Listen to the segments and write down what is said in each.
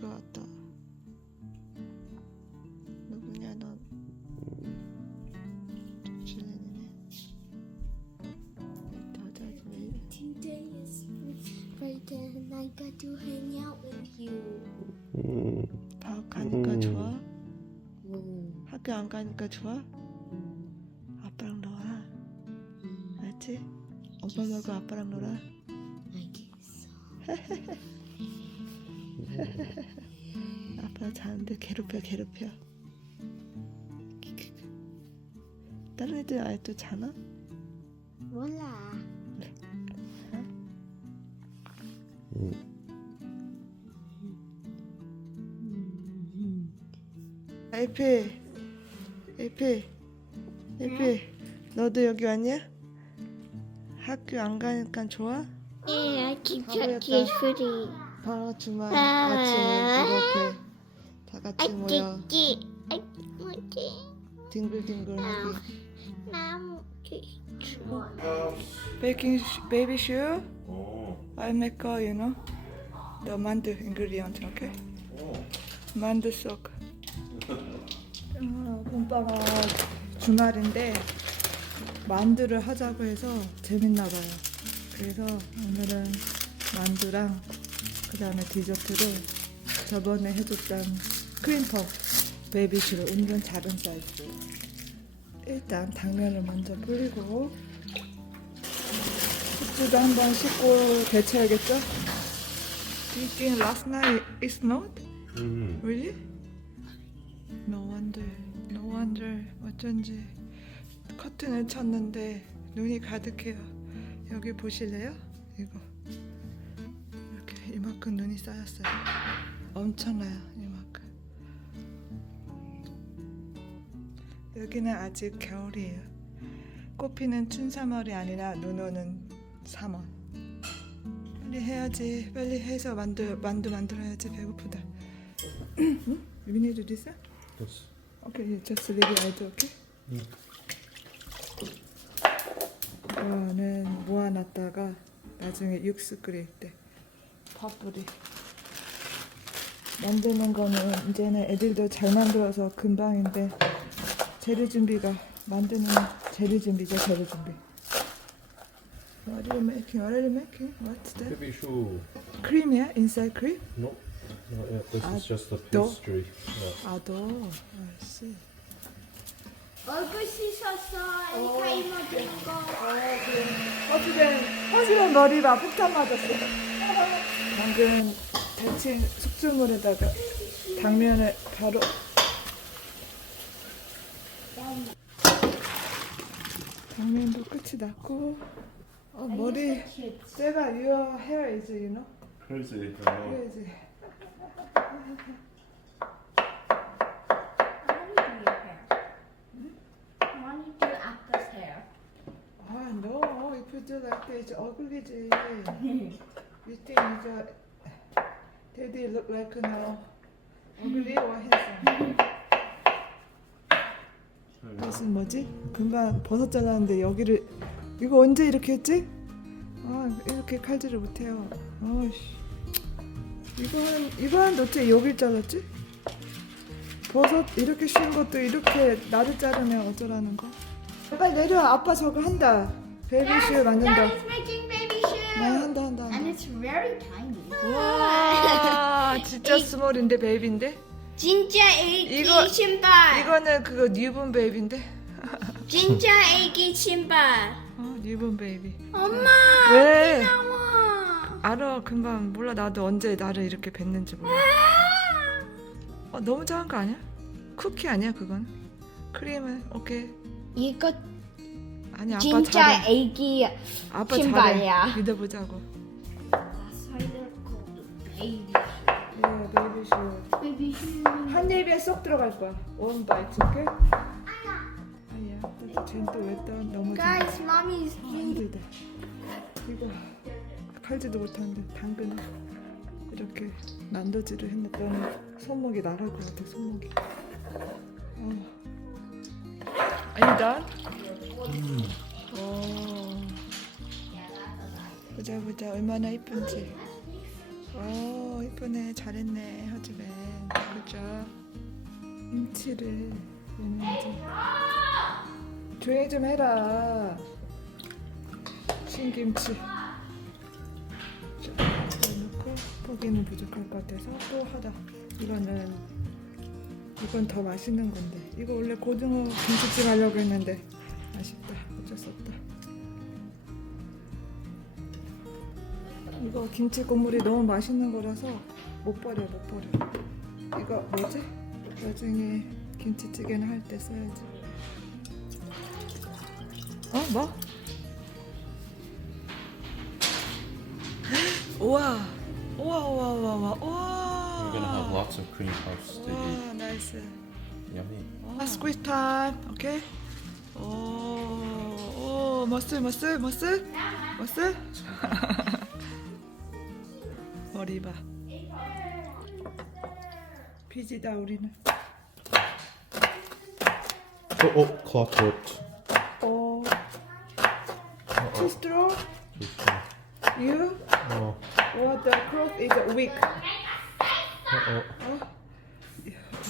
누가 왔다. 누구냐 넌? 주인이네. 다다지 왜 이래? Today is Friday and I got to hang out with you. 음, 다 가니까 음. 좋아? 음, 학교 안 가니까 좋아? 음, 아빠랑 놀아. 음, 알지? 엄마 말고 아빠랑 놀아. 알겠어. 자는데 괴롭혀 괴롭혀. 다른 애들 아직도 자나? 몰라. 음, 에피, 에피, 에피, 너도 여기 왔냐? 학교 안 가니까 좋아? 가보였다. talking pretty. 바로 주말 아. 아침 이렇게 다 같이 I 모여 I 뭐지? 뒹굴뒹굴하게. 나무 Baking baby shoe. 어, I make a, you know, the mandu ingredient, okay? 만두 속. 어, 봄바가 주말인데 만두를 하자고 해서 재밌나 봐요. 그래서 오늘은 만두랑 그 다음에 디저트를 저번에 해줬던 크림퍼 베이비슈로 은근 작은 사이즈. 일단 당면을 먼저 뿌리고 숙주도 한번 씻고 데쳐야겠죠? Do you think last night it snowed? 음, Really? No wonder, no wonder. 어쩐지 커튼을 쳤는데 눈이 가득해요. 여기 보실래요? 이거 이렇게 이만큼 눈이 쌓였어요. 엄청나요, 여기는 아직 겨울이에요. 꽃피는 춘삼월이 아니라 눈 오는 3월. 빨리 해야지. 빨리 해서 만두 만두 만들어야지. 배고프다. 응? You need to do this? 됐어. Okay, you just leave it. I do. Okay. 응. 이거는 모아놨다가 나중에 육수 끓일 때 파뿌리 만드는 거는 이제는 애들도 잘 만들어서 금방인데 재료 준비가 만드는 재료 준비죠 재료 준비. What are you making? What are you making? What's that? Baby shoe. Cream, yeah? Inside cream? No, not yet. This 아, is just a 또? pastry. Yeah. 아도. I see. 얼굴 씻었어. 에리카 이모 주는 거. 어찌된 허지는 머리가 폭탄 맞았어. 방금 데친 숙주물에다가 당면을 바로 당면도 끝이 났고 어, 머리 제가 your hair is you know Crazy. 그래야지 I want to do Appa's hair. 아 no if you do like that it's ugly지 you think it's a daddy look like no ugly or handsome 이것은 뭐지? 금방 버섯 잘랐는데 여기를 이거 언제 이렇게 했지? 아 이렇게 칼질을 못해요. 아씨 이거는 이거는 어떻게 여길 잘랐지? 버섯 이렇게 쉬운 것도 이렇게 나를 자르면 어쩌라는 거? 빨리 내려 아빠 저거 한다. 베이비슈 만든다. Daddy's making baby shoe. 나 한다 한다. And it's very tiny. 와 진짜 스몰인데 베이비인데? 진짜 애기 이거- 신발. 이거는 그거 뉴본 베이비인데? 진짜 애기 신발. 어 뉴본 베이비. 엄마. 왜? 나와. 알아 금방 몰라 나도 언제 나를 이렇게 뵀는지 몰라 어, 너무 작은 거 아니야? 쿠키 아니야 그건? 크림은 오케이 이거 아니 아빠 진짜 잘해 애기 아빠 신발이야. 잘해 믿어보자고 네 베이비슈 베이비 슈. 한 입에 쏙 들어갈 거야. 원 바이트 오케이? 아야 쟨또왜또 넘어지냐 Guys, mommy's 힘들다. 이거 칼지도 못하는데 당근을 이렇게 난도질을 했더니 손목이 나갈 것 같아 손목이. 어. 아니다 어. 보자 보자. 얼마나 이쁜지 어 이쁘다 예쁘네. 잘했네 허즈맨 그죠? 김치를 얘는 이제 조용히 좀 해라. 신김치. 자, 넣고 포기는 부족할 것 같아서 또 하다 이거는 이건 더 맛있는 건데. 이거 원래 고등어 김치찜 하려고 했는데 아쉽다. 어쩔 수 없다 이거 김치 국물이 너무 맛있는 거라서 못 버려 못 버려 이거 뭐지? 나중에 김치찌개나 할때 써야지 어? 뭐? 우와 우와 우와 우와 우와 우와 We're gonna have lots of cream puffs to eat. 와 나이스 Yummy. 아, 스퀴즈 타임 오케이 오오 머슬 머슬 머슬 머슬 머리 봐 비지다 우리는 Oh, oh, cloth ripped. 오 Uh-oh. 투스트로 you Oh, what the cloth is weak uh-oh. 어?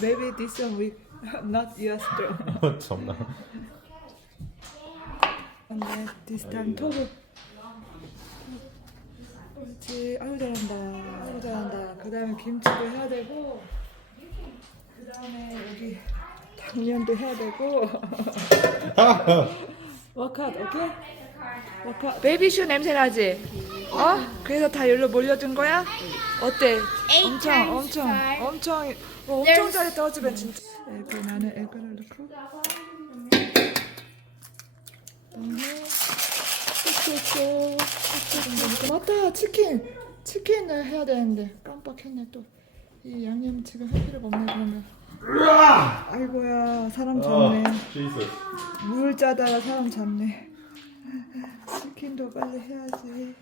maybe this one weak not your strong Something. and then this time 토 브 그렇지 아유 잘한다 아유 잘한다 그 다음에 김치도 해야 되고 그 다음에 여기 당면도 해야 되고 워크아웃 오케이? 워크아웃 베이비슈 냄새 나지? 어? 그래서 다 여기로 몰려든 거야? 어때? 엄청 엄청. 엄청 어, 엄청 잘했다 어쩌면 진짜 에그 나는 에그를 넣고 그다 쏙쏙 맞다 치킨. 치킨을 해야 되는데 깜빡했네 또. 이 양념 지금 할 필요가 없네 그러면. 아이고야 사람 잡네. Jesus. 물 짜다가 사람 잡네. 치킨도 빨리 해야지.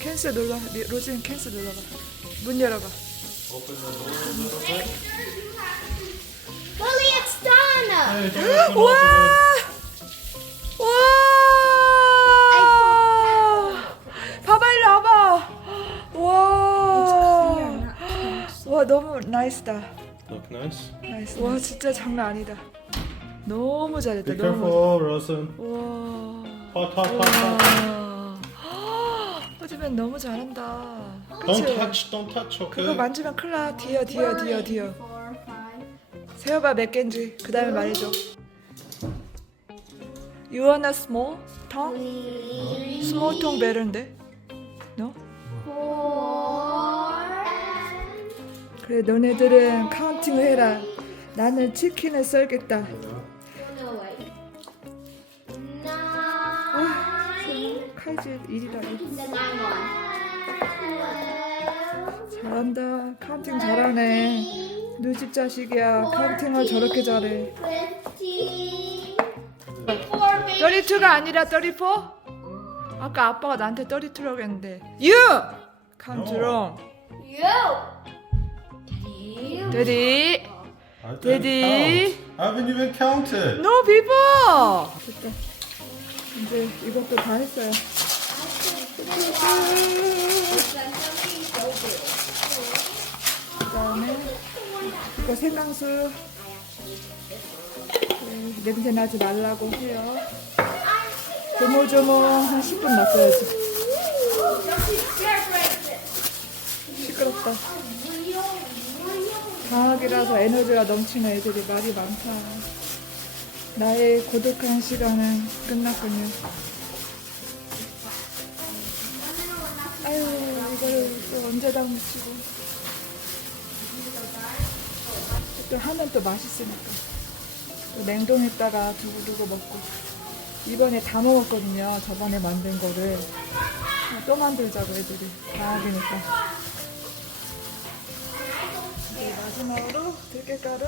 캔슬 눌러 리- 로진 캔슬 눌러봐. 문 열어봐. Lily, it's open 와! 와 너무 나이스다. Look nice. 나이스. 와 진짜 장난 아니다. 너무 잘했다. Be 너무. careful, Rosen. 와. Hot, hot, hot, hot. 와. 허즈맨 너무 잘한다. Don't 그치? touch, don't touch, 그거 okay? 만지면 큰일 나. 뒤어 뒤어 뒤어 뒤어. Four, five. 세어봐 몇 개인지 그 다음에 말해줘. You want a small tongue? Three, 스몰 통 베르인데? 그래 너네들은 카운팅을 해라 나는 치킨을 썰겠다. 아, Nine. 칼질 일이다 일. The nine one. 잘한다 카운팅 잘하네 누집 자식이야 카운팅을 저렇게 잘해 Fifteen. Four, baby. 32가 아니라 34? 아까 아빠가 나한테 32라고 했는데 You! Wrong You. Daddy. Daddy I didn't Daddy. count. I haven't even counted. No people 됐다 이제 이것도 다 했어요 그 다음에 이거 생강수 네, 냄새 나지 말라고 해요 조물조물 한 10분 놔둬야지 시끄럽다 방학이라서 에너지가 넘치는 애들이 말이 많다. 나의 고독한 시간은 끝났군요. 아유 이걸 또 언제 다 묻히고. 또 하면 또 맛있으니까. 또 냉동했다가 두고두고 먹고. 이번에 다 먹었거든요 저번에 만든 거를. 또 만들자고 애들이. 방학이니까 마지막으로 들깨가루.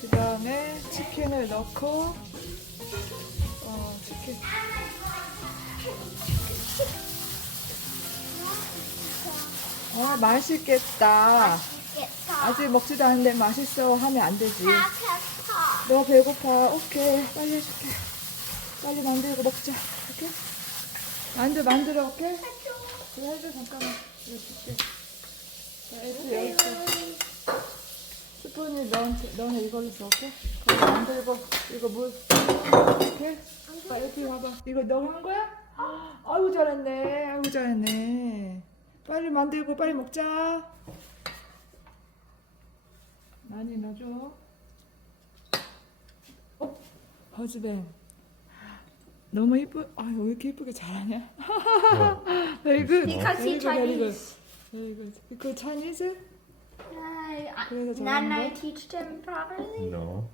그 다음에 치킨을 넣고 어 치킨. 아 맛있겠다. 아직 먹지도 않는데 맛있어 하면 안 되지. 너 배고파. 오케이. 빨리 해줄게. 빨리 만들고 먹자. 오케이? 만두 만들어 올게. 그래 해줘 잠깐만. 이거 줄게. 자, 애들 여기 있어. 스푼이 너한테 너네 이걸로 써올게. 그거 만들고 이거 물. 이렇게. 아, 여기 와봐. 이거 너한 거야? 아이고 잘했네. 아이고 잘했네. 빨리 만들고 빨리 먹자. 많이 넣어줘. 어? 버즈뱅. 너무 이쁘. 아유 왜 이렇게 이쁘게 잘하냐? Because he. Because Chinese? I, 그래서 Nana 잘하는 거? teach him properly. No.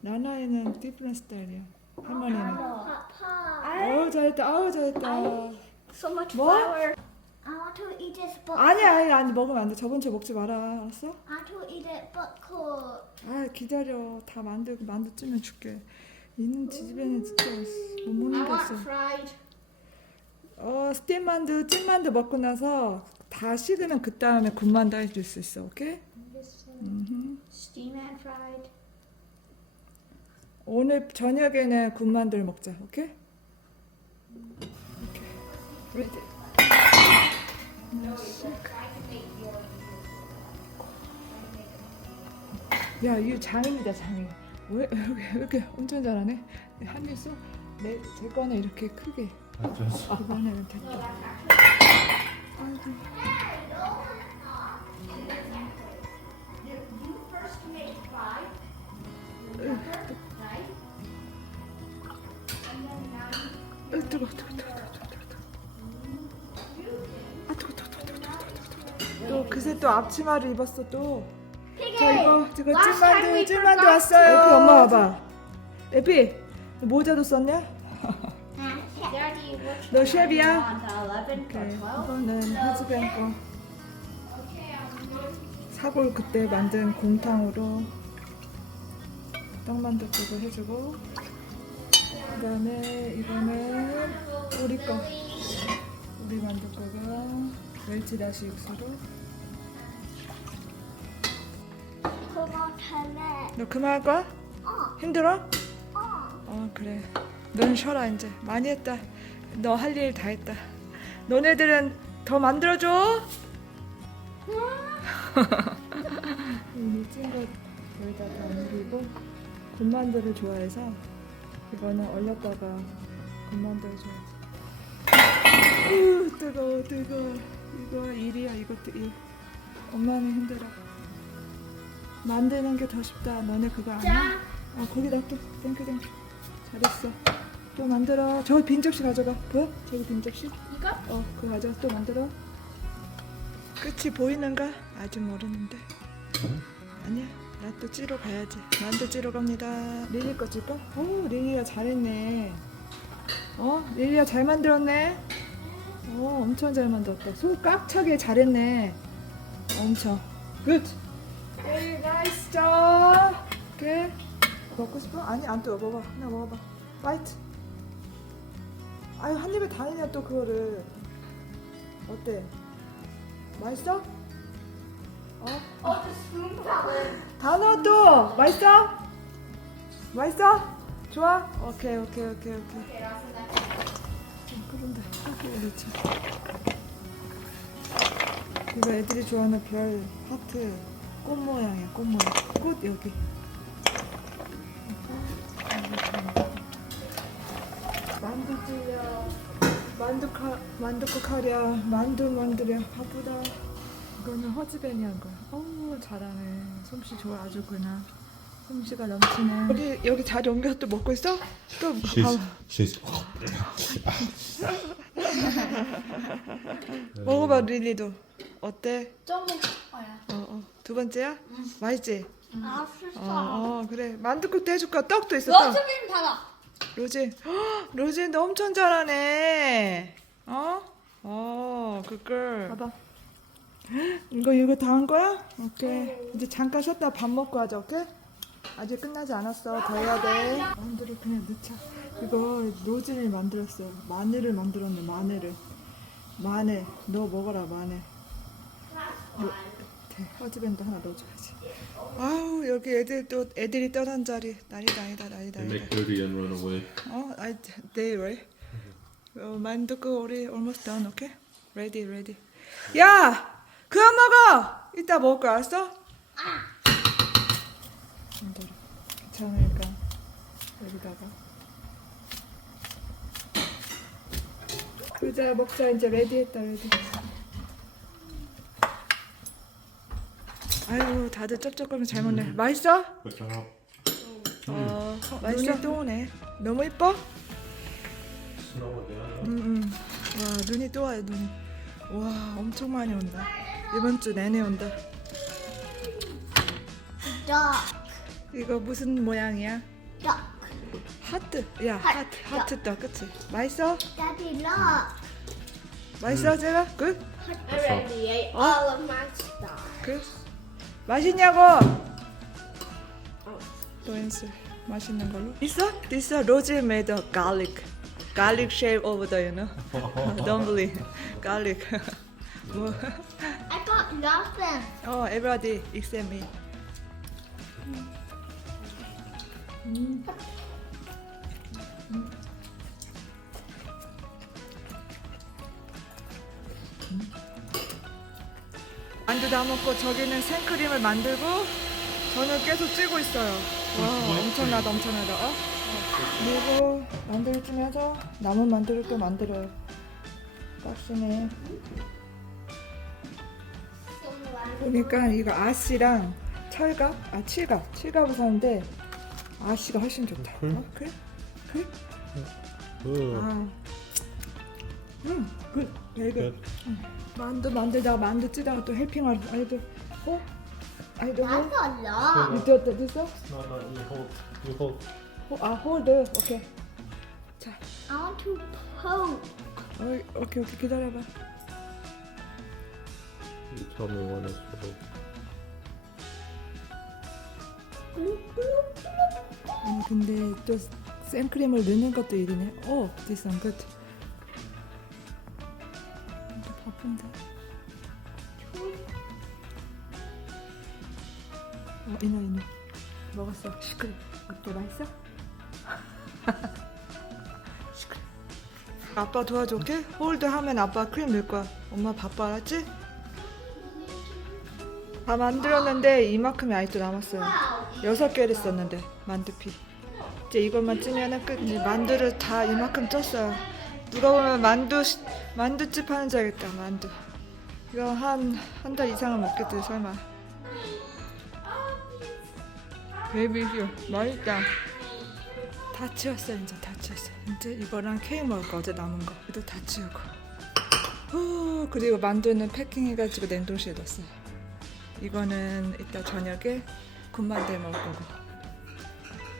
나나에는 different 스타일이야. 할머니는. Papa. 어우 잘했다. 아우 잘했다. So much What? flour. I want to eat this but 아니야 아니 아니 먹으면 안 돼. 저번 주에 먹지 마라. 알았어? I want to eat it but cold. 아 기다려. 다 만들고 만두 찌면 줄게. 있는 지집에는 진짜 못 먹는 게 fried. 어 스팀 만두, 찐 만두 먹고 나서 다 식으면 그 다음에 군만두 해줄 수 있어. 오케이? This one. 음흠. Steam and fried. 오늘 저녁에는 군만두를 먹자. 오케이? 오케이. 레디. 야, 이 장입니다, 장이. 왜, 왜, 이렇게- 엄청 잘하네? 한미수? 내, 제 거는 이렇게 크게. Just. 그거는 됐다. 아이고. 으, 뜨거, 뜨거, 뜨거, 뜨거, 뜨거, 뜨거. 아, 뜨거, 뜨거, 뜨거, 뜨거, 뜨거, 뜨거, 뜨거. 또 그새 또 앞치마를 입었어 또. 저 이거 time 찐만두 찐만두 왔어요. 에피 엄마 와봐. 에피 모자도 썼냐? 너 one 셰프야? do you want? The 11 오케이. or 12? 이거는 하즈뱅 거. 사골 그때 만든 곰탕으로 떡만둣국을 해주고 그다음에 이거는 우리 거 우리 만둣국은 멸치 다시 육수로 잘해. 너 그만할 거야? 어, 힘들어? 어. 어 그래. 넌 쉬어라 이제. 많이 했다. 너 할 일 다 했다. 너네들은 더 만들어줘. 이미 찐거 여기다 다 옮기고 군만두를 좋아해서 이거는 얼렸다가 군만두를 좋아해서. 으 뜨거워 뜨거워. 이거 일이야 이것도 일. 엄마는 힘들어 만드는 게 더 쉽다. 너네 그거? 자, 어 거기다 또 땡큐 땡큐. 잘했어. 또 만들어. 저 빈 접시 가져가. 보여? 저기 빈 접시? 이거? 어 그거 가져가 또 만들어. 끝이 보이는가? 아직 모르는데. 아니야. 나 또 찌러 가야지. 만두 찌러 갑니다. 리리 거 찔까? 오 리리가 잘했네. 어? 리리가 잘 만들었네. 어 엄청 잘 만들었다. 손꽉 차게 잘했네. 엄청. 굿 Very nice 먹고 싶어? 아니 안 뜨거 먹어 하나 먹어봐 화이트 아유 한 입에 다 넣냐 또 그거를 어때? 맛있어? 어? Palette. 다 넣어 또 맛있어? 맛있어? 좋아? 오케이 오케이 오케이 오케이 넣자 이거 애들이 좋아하는 별 하트 꽃 모양이야 꽃 모양. 꽃 여기. 만두 찔려 만두 카 만두국 하랴 만두 만들려 바쁘다. 이거는 허즈뱅이 한 거야. 어우 잘하네. 솜씨 좋아 아주 그냥. 솜씨가 넘치네. 여기 여기 자리 옮겨서 또 먹고 있어? 또 She's. She's. 먹어봐 릴리도. 어때? 좀 먹어야. 어, 어. 두 번째야? 맛있지? After 어. 어, 그래. 만두국도 해줄까? 떡도 있어. 떡. 닫아. 로진. 헉, 로진 너 엄청 잘하네. 어? 어, 그걸. 봐봐. 이거 이거 다 한 거야? 오케이. 이제 잠깐 쉬었다 밥 먹고 하자, 오케이? 아직 끝나지 않았어. 더 해야 돼. 만두를 그냥 넣자. 이거 로진이 만들었어. 마늘을 만들었네, 마늘을. 마늘. 너 먹어라, 마늘. 로, 네, 허즈밴드 하나 넣어줘야지. 아우 여기 애들 또 애들이 떠난 자리 난리다 아니다 난리다 They 아니다. make booty and run away. 어, I they right. 어, 만두국 우리 almost done, okay? Ready, ready. 야, 그만 먹어. 이따 먹을 거 알았어? 힘들어. 괜찮으니까 여기다가. 그자 먹자 이제 레디했다 레디. 아유 다들 쩝쩝거리면 잘 먹네. 맛있어? Good job. 어, 맛있어. 또 오네. 너무 이뻐? 음, 음. 와 눈이 또 와요 눈이. 와 엄청 많이 온다. 이번 주 내내 온다. Duck. 이거 무슨 모양이야? Duck. 하트. 야 하트 하트 떠 그치? 맛있어? Daddy, look. 맛있어 제가? 굿? I already ate all of my stuff. 굿? 맛있냐고? 또 연습 맛있는 걸로. 있어? This is rose made of garlic. Garlic shape over there, you know? Don't believe. Garlic. 뭐? I got nothing. 어, everybody except me. 만두 다 먹고 저기는 생크림을 만들고 저는 계속 찌고 있어요. 와 엄청나다 엄청나다. 어? 그리고 만두를 찌면서 남은 만두를 또 만들어요. 빡시네. 보니까 이거 아씨랑 철갑, 아 칠갑, 칠갑을 사는데 아씨가 훨씬 좋다. 어? 그래? 그래? Ooh. 아, 음, 그, 되게 Good. 만두 만들다가 만두 찌다가 또 아이도, 어? 아이도, I 어? got lost. 이 됐다 됐어? No, no, you hold. You hold. 어, 아 홀드, 오케이. 자, I want to poke. 어, 오케이 오케이 기다려봐. You tell me when it's hold. 어, 근데 또 생크림을 넣는 것도 일이네. 오, this one good. 있어? 아빠 도와줄게. 홀드 하면 아빠 크림 넣을 거야. 엄마 바빠 알았지? 다 만들었는데 이만큼이 아직도 남았어요. 여섯 개를 썼는데 만두피. 이제 이것만 찌면은 끝. 이제 만두를 다 이만큼 쪘어요. 누가 보면 만두 시- 만두집 하는 줄 알겠다. 만두. 이거 한 한 달 이상은 먹겠지 설마. 베이비큐 맛있다. 다 치웠어 이제 다 치웠어. 이제 이거랑 케이크 먹을 거 어제 남은 거. 이거 다 치우고. 후, 그리고 만두는 패킹해가지고 냉동실에 넣었어요. 이거는 이따 저녁에 군만두에 먹을 거고.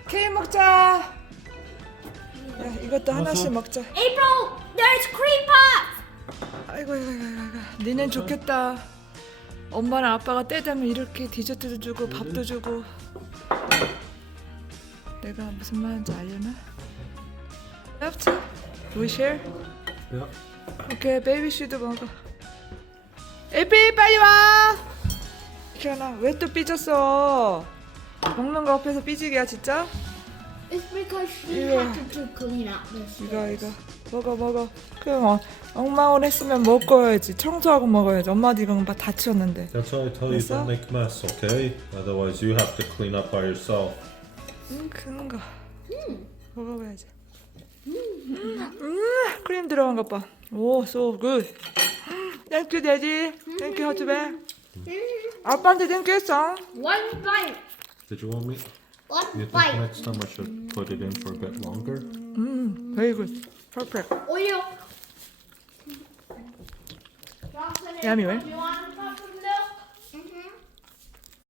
케이크 먹자. 야 이것도 하나씩 먹자. April, there's creepers. 아이고 아이고 아이고 아이고. 니는 좋겠다. 엄마랑 아빠가 때 되면 이렇게 디저트도 주고 밥도 주고. 내가 무슨 말인지 알려나? 없지? We share? Yeah. 오케이 베이비 슈도 먹어. 에피 빨리 와. 시원아 왜또 삐졌어? 먹는 거 앞에서 삐지기야 진짜? It's because she Yeah. had to clean up this. 이거 이거 먹어 먹어. 그럼 어, 엉망을 했으면 먹어야지. 청소하고 먹어야지. 엄마도 이건 다 치웠는데. That's why I tell you What's don't up? make mess, okay? Otherwise, you have to clean up by yourself. 음, 큰 거. 먹어봐야지. 음, 크림 들어간 것 봐. 오, so good. Thank you, daddy. Thank you, husband. 아빠한테 you 했어. One bite. Did you want me? One You think bite. next time I should put it in for a bit longer? 음, very good. Perfect. Oil. Yummy, right?